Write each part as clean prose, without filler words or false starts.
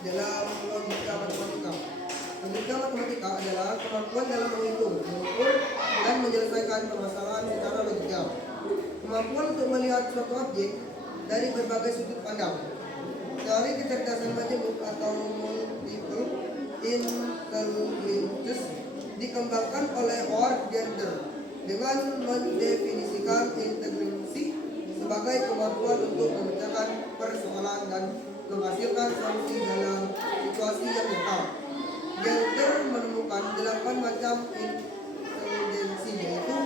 dalam logika matematika. Logika matematika adalah kemampuan dalam menghitung, mengukur, dan menyelesaikan permasalahan secara logika. Kemampuan untuk melihat suatu objek dari berbagai sudut pandang. Teori kecerdasan majemuk atau multiple intelligence dikembangkan oleh Howard Gardner dengan mendefinisikan inteligensi sebagai kemampuan untuk memecahkan persoalan dan menghasilkan solusi dalam situasi yang nyata. Gardner menemukan 8 macam inteligensi, yaitu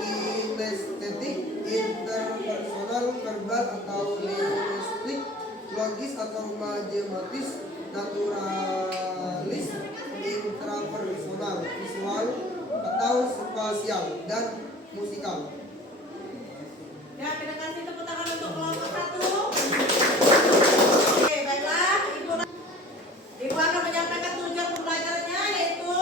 kinestetik, interpersonal, verbal atau linguistik, logis atau matematis, naturalis, intrapersonal, visual atau spasial, dan musikal. Ya, kita kasih tepuk tangan untuk kelompok 1. Oke, baiklah, Ibu akan menyampaikan tujuan pembelajarannya, yaitu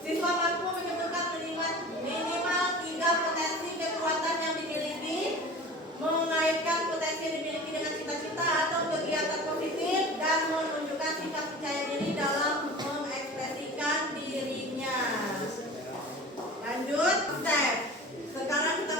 siswa mampu menyebutkan minimal 3 potensi kekuatan yang dimiliki, mengaitkan potensi yang dimiliki dengan cita-cita atau kegiatan positif, dan menunjukkan sikap percaya diri dalam mengekspresikan dirinya. Lanjut, step. Sekarang kita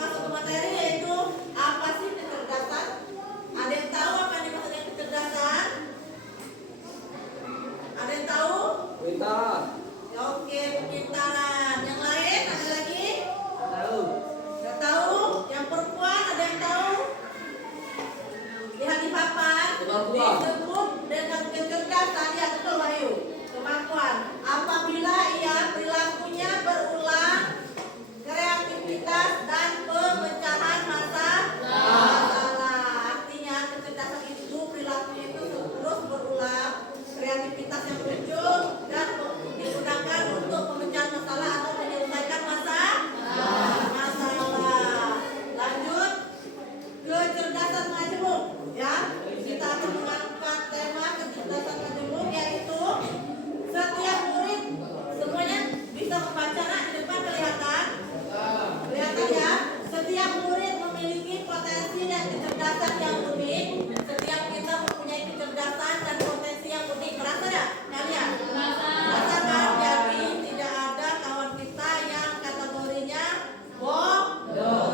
kecerdasan yang unik. Setiap kita mempunyai kecerdasan dan potensi yang unik. Merasa nggak kalian? Merasa kan? Jadi tidak ada kawan kita yang kategorinya bodoh,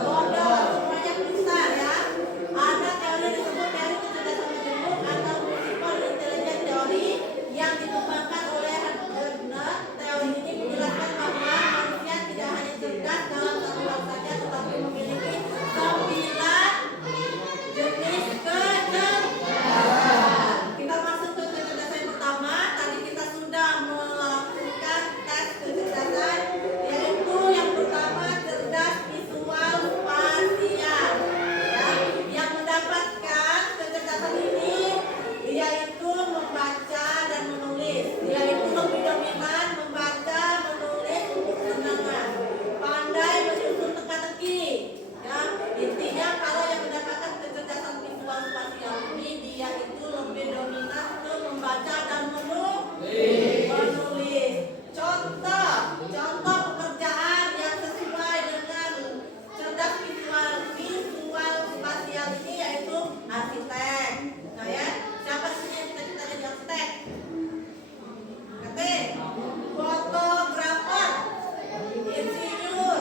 semuanya pintar ya. Ada teori disebut teori kecerdasan menjemput atau multiple intelligence teori yang dikembangkan oleh Gardner. Teori ini menjelaskan bahwa manusia tidak hanya cerdas dalam satu hal saja, tetapi memiliki 9 jenis kecerdasan. Kita masuk ke kecerdasan yang pertama. Tadi kita sudah melakukan tes kecerdasan, yaitu yang pertama cerdas visual spasial. Ya, yang mendapatkan kecerdasan ini yaitu membaca dan menulis. Yaitu lebih dominan membaca, menulis untuk kesenangan. Pandai menyusun teka-teki. Ya, intinya kalau yang mendapatkan kecerdasan visual spasial ini dia itu lebih dominan ke membaca dan menulis. Contoh pekerjaan yang sesuai dengan cerdas visual spasial ini yaitu arsitek. Nah ya, siapa sih yang cita-cita jadi arsitek? Fotografer, insinyur,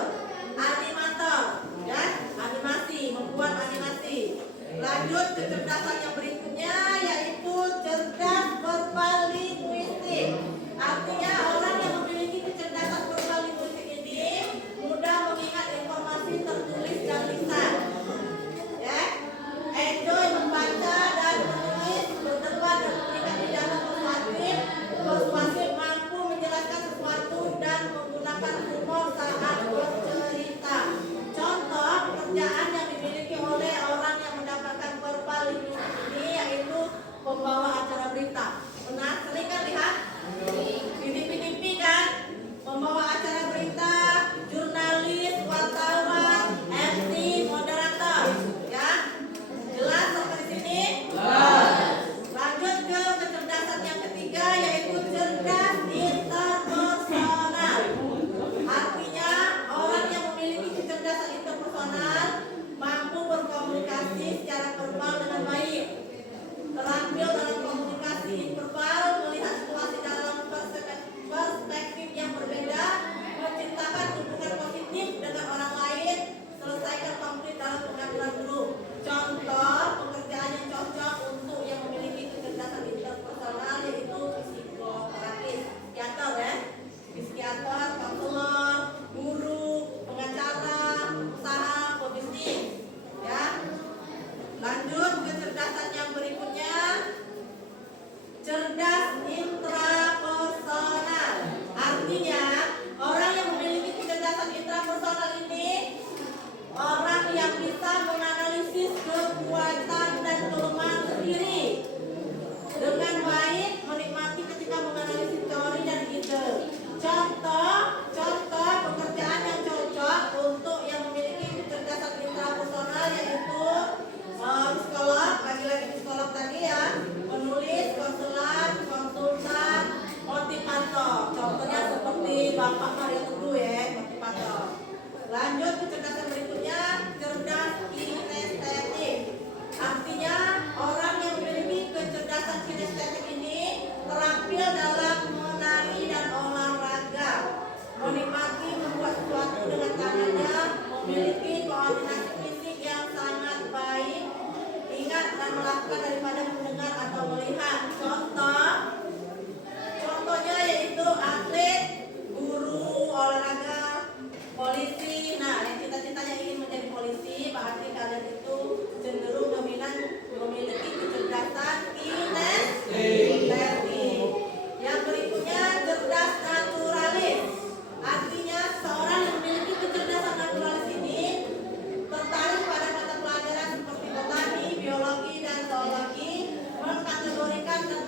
animator, ya, animasi, membuat animasi. Lanjut kecerdasan yang berikutnya yaitu cerdas verbal linguistik. Artinya orang yang memiliki kecerdasan verbal linguistik ini mudah mengingat informasi tertulis dan lisan. Ya, enjoy membaca dan menulis, berdebat dan komunikasi dalam persuasif, mampu menjelaskan sesuatu dan menggunakan humor saat bercerita. Contoh pekerjaan yang dimiliki oleh orang yang mendapatkan verbal linguistik ini yaitu pembawa acara berita. Pernah sering kan lihat di TV kan, pembawa acara berita, jurnalis, wartawan, MC, moderator, ya. Jelas sampai di sini? Lanjut ke kecerdasan yang ketiga yaitu cerdas interpersonal. Artinya orang yang memiliki kecerdasan interpersonal mampu berkomunikasi secara verbal dengan baik, terampil dalam komunikasi verbal, melihat situasi dalam perspektif yang berbeda, menciptakan hubungan positif dengan orang lain, selesaikan konflik dalam pengaturan grup. Contoh pekerjaan yang cocok untuk yang memiliki kecerdasan interpersonal yaitu psikoterapis, psikiater ya, psikiater, konselor, guru, pengacara, usaha, pebisnis, ya. Lanjut kecerdasan yang berikutnya, cerdas intrapersonal. Artinya orang yang memiliki kecerdasan intrapersonal ini orang yang bisa menganalisis kekuatan dan kelemahan sendiri dengan baik, menikmati ketika menganalisis teori dan ide. Contoh pekerjaan yang cocok untuk yang memiliki kecerdasan intrapersonal yaitu psikolog, lagi-lagi psikolog tadi ya, penulis, konselor, konsultan, motivator. Contohnya seperti Bapak Mario Teguh ya, motivator. Lanjut kecerdasan berikutnya, cerdas kinestetik. Artinya orang yang memiliki kecerdasan kinestetik ini terampil dalam menari dan olahraga, menikmati membuat sesuatu dengan tangannya, memiliki koordinasi fisik yang sangat baik, ingat dan melakukan daripada mendengar atau melihat. Contohnya yaitu atlet, guru olahraga, polisi. Nah, yang cita-citanya ingin menjadi polisi, berarti kalian itu cenderung dominan memiliki kecerdasan kinestetik. Yang berikutnya cerdas naturalis. Artinya seorang yang memiliki kecerdasan naturalis ini tertarik pada mata pelajaran seperti botani, biologi, dan zoologi, mengkategorikan dan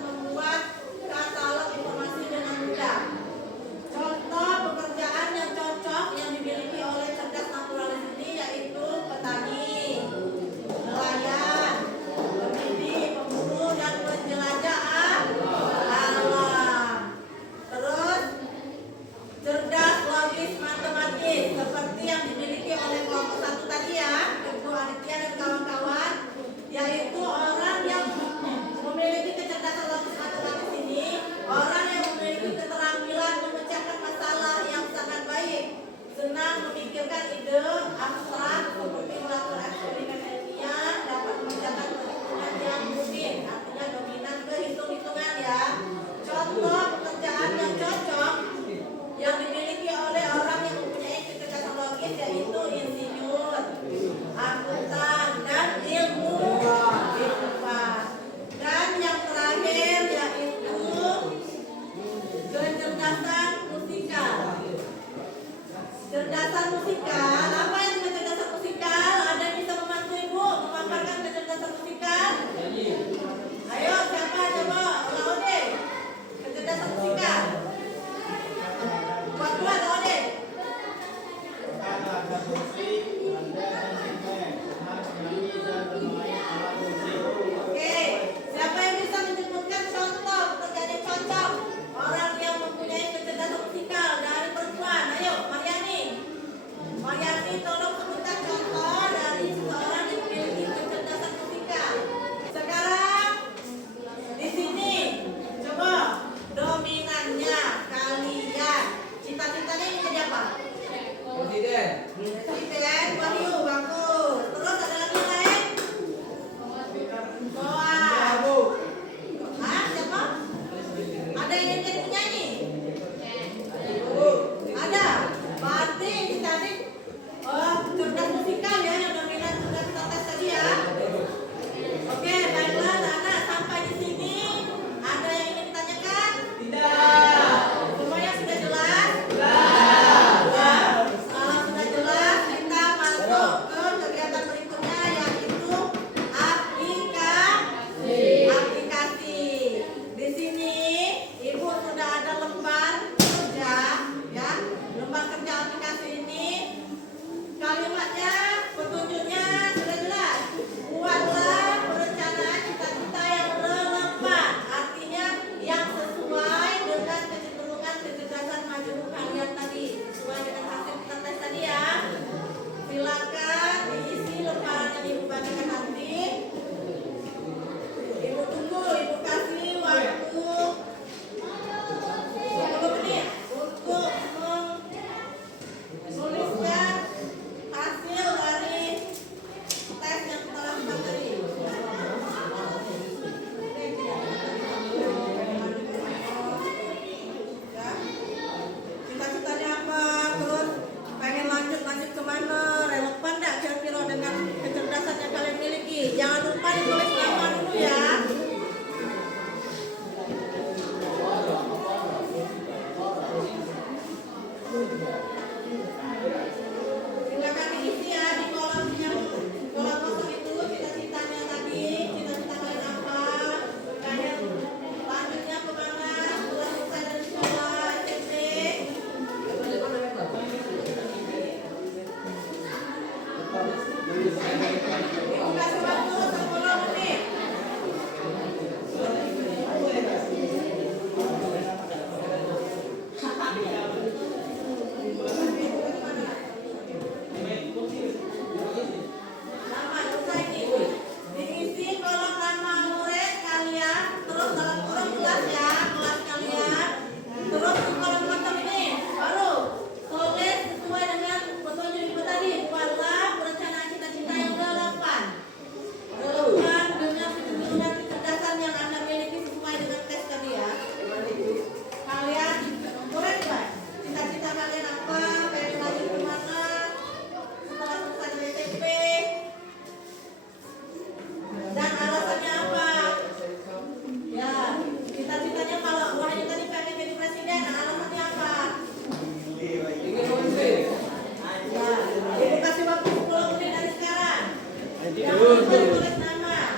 Yang kedua tulis nama.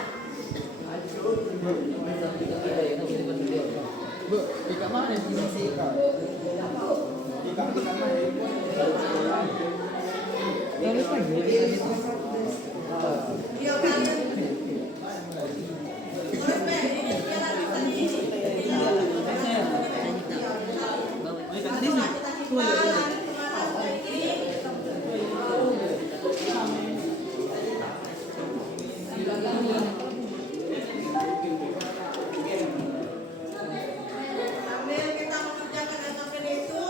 Bu, ika mana yang bisa sih ika? Ika mana? Terus kan Iya kalian. Terus Ben, ini dia lagi tadi. Sambil kita mengerjakan SOP itu,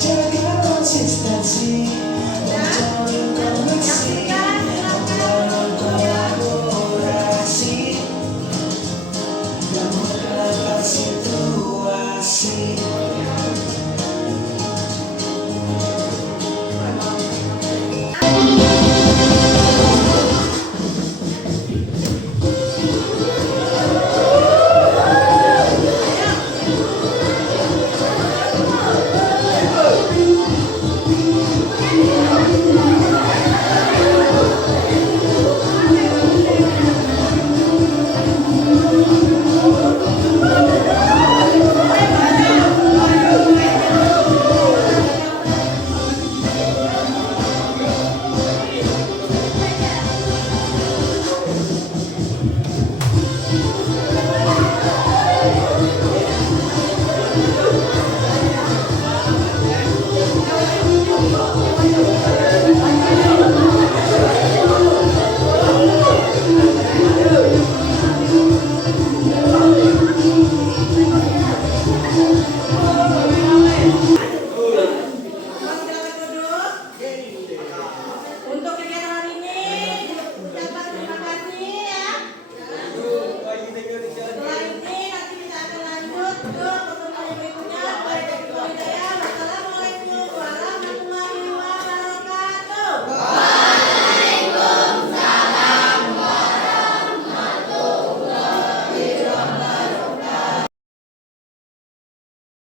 Jaga konsistensi